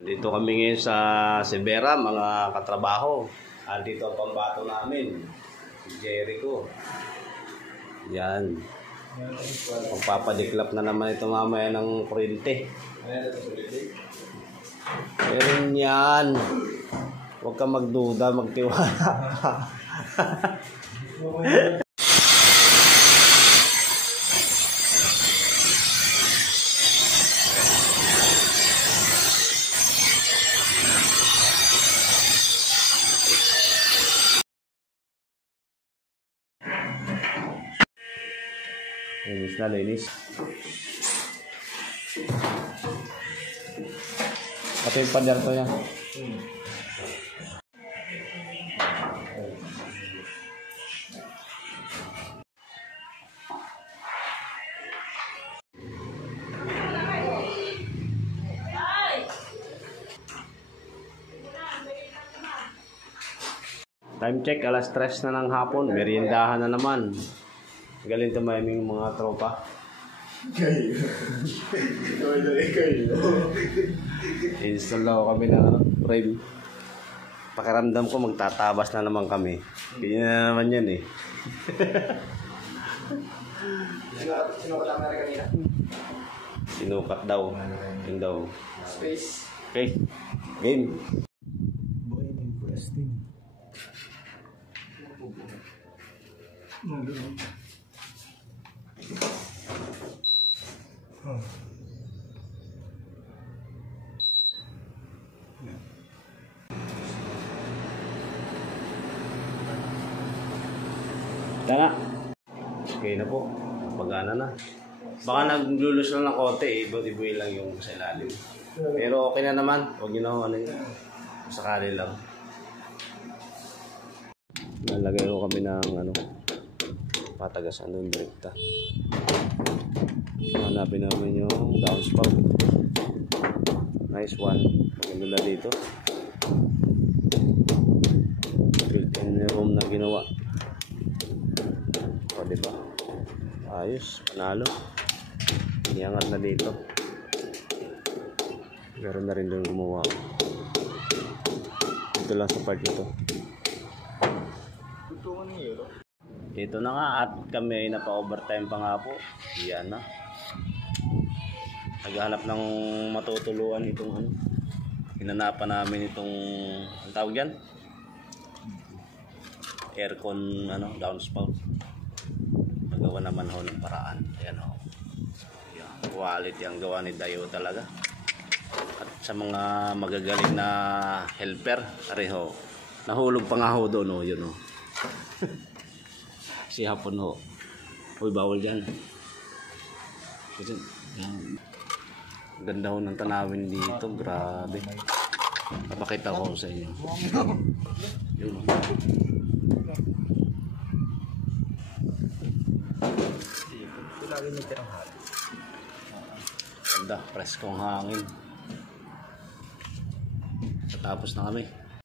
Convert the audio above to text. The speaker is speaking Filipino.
Dito kami ngayon sa Severa, mga katrabaho. Dito ang pambato namin, si Jericho. Yan. Magpapadiklap na naman ito mamaya ng kurente. Pero yan, huwag ka magduda, magtiwala. Linis na, linis. Ito yung pader to niya. Time check, alas 3 na ng hapon. Meriendahan na naman. Galing tumaming mga tropa. Kayo. Install ako kami na frame. Pakiramdam ko magtatabas na naman kami. Kaya na naman yan eh. Sinukat ang meron kanina? Sinukat daw. Yun daw. Space. Okay. Game. Boy, interesting. Tara. Okay na po. Pagana na. Baka naglulus lang ng konti eh. Ibuti-buti lang yung sa ilalim. Pero okay na naman. Huwag nyo na ano yun. Sakali lang. Nalagay ko kami ng ano, patagasan ng direkta. Hanapin namin yung downspout. Nice one. Maganda dito. Built-in room na ginawa. O diba? Ayos. Panalo. Iniangat na dito. Meron na rin doon gumawa. Dito lang sa part ito. Dito na nga at kami ay napa-overtime pa nga po. Yan na. Naghahanap ng matutuluan itong ano. Hinanapan namin itong ang tawag yan? Aircon ano, downspout. Nagawa naman ho ng paraan. Ayan ho. Yan. Quality ang gawa ni Dayo talaga. At sa mga magagaling na helper, pareho. Nahulog pa nga ho doon ho, yun ho. Si hapon ho. Uy, bawal dyan. Kasi, ganda ho ng tanawin dito. Grabe. Papakita ko sa inyo. Yun. Ganda, preskong hangin. Tapos na kami.